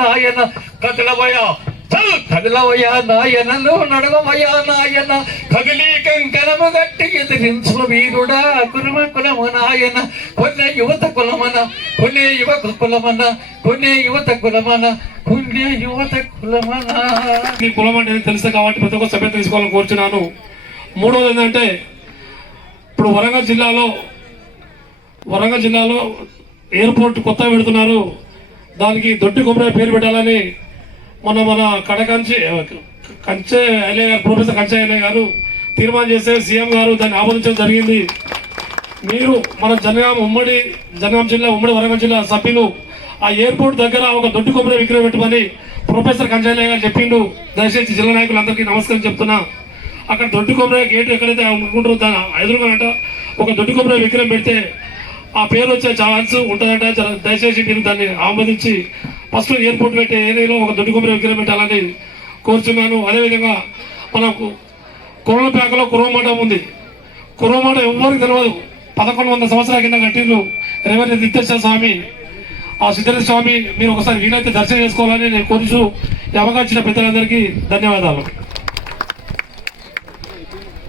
నాయన కదలవయా చల్ కదలవయా నాయనను నడవమయా నాయన. కగిలి కంకణము గట్టి ఎదిరించు వీరుడా కురుమ కులము నాయన. కొన్నే యువత కులమన కొన్నే యువక కులమన కొన్నే యువత కులమన కొన్ని యువత కులమన. మీ కులం అంటే తెలుసు కాబట్టి ప్రతి ఒక్క సభ్యత తీసుకోవాలని కోరుచున్నాను. మూడోది ఏంటంటే ఇప్పుడు వరంగల్ జిల్లాలో వరంగల్ జిల్లాలో ఎయిర్పోర్ట్ కొత్త పెడుతున్నారు. దానికి దొడ్డి కొబ్బరి పేరు పెట్టాలని మొన్న మన కడకంచి కంచె అయ్యే గారు ప్రొఫెసర్ కంచె అయ్యే గారు తీర్మానం చేస్తే సీఎం గారు దాన్ని ఆమోదించడం జరిగింది. మీరు మన జనగాం ఉమ్మడి జనగాం జిల్లా ఉమ్మడి వరంగల్ జిల్లా సభ్యులు ఆ ఎయిర్పోర్ట్ దగ్గర ఒక దొడ్డి కొబ్బరి విగ్రహం పెట్టమని ప్రొఫెసర్ కంచాలయ్య గారు చెప్పిండు. దయచేసి జిల్లా నాయకులందరికీ నమస్కారం చెప్తున్నా. అక్కడ దొడ్డి కొబ్బరి గేట్ ఎక్కడైతే అనుకుంటారో దాని ఎదురుగానంట ఒక దొడ్డి కొబ్బరి విగ్రహం పెడితే ఆ పేరు వచ్చే ఛాన్స్ ఉంటుందంట దయచేసి మీరు దాన్ని ఆమోదించి ఫస్ట్ ఎయిర్పోర్ట్ పెట్టే ఏరియాలో ఒక దొడ్డి కొబ్బరి విగ్రహం పెట్టాలని కోరుచున్నాను. అదేవిధంగా మనకు కుర్రలపేకలో కుర్రమఠం ఉంది. కుర్రమాట ఎవ్వరికి తెలియదు పదకొండు వందల సంవత్సరాల కింద కట్టిండ్రు రేవతి సిద్ధేశ్వర స్వామి. ఆ సిద్ధేశ్వర స్వామి మీరు ఒకసారి వీలైతే దర్శనం చేసుకోవాలని నేను కోరుచు ఈ పెద్దలందరికీ ధన్యవాదాలు.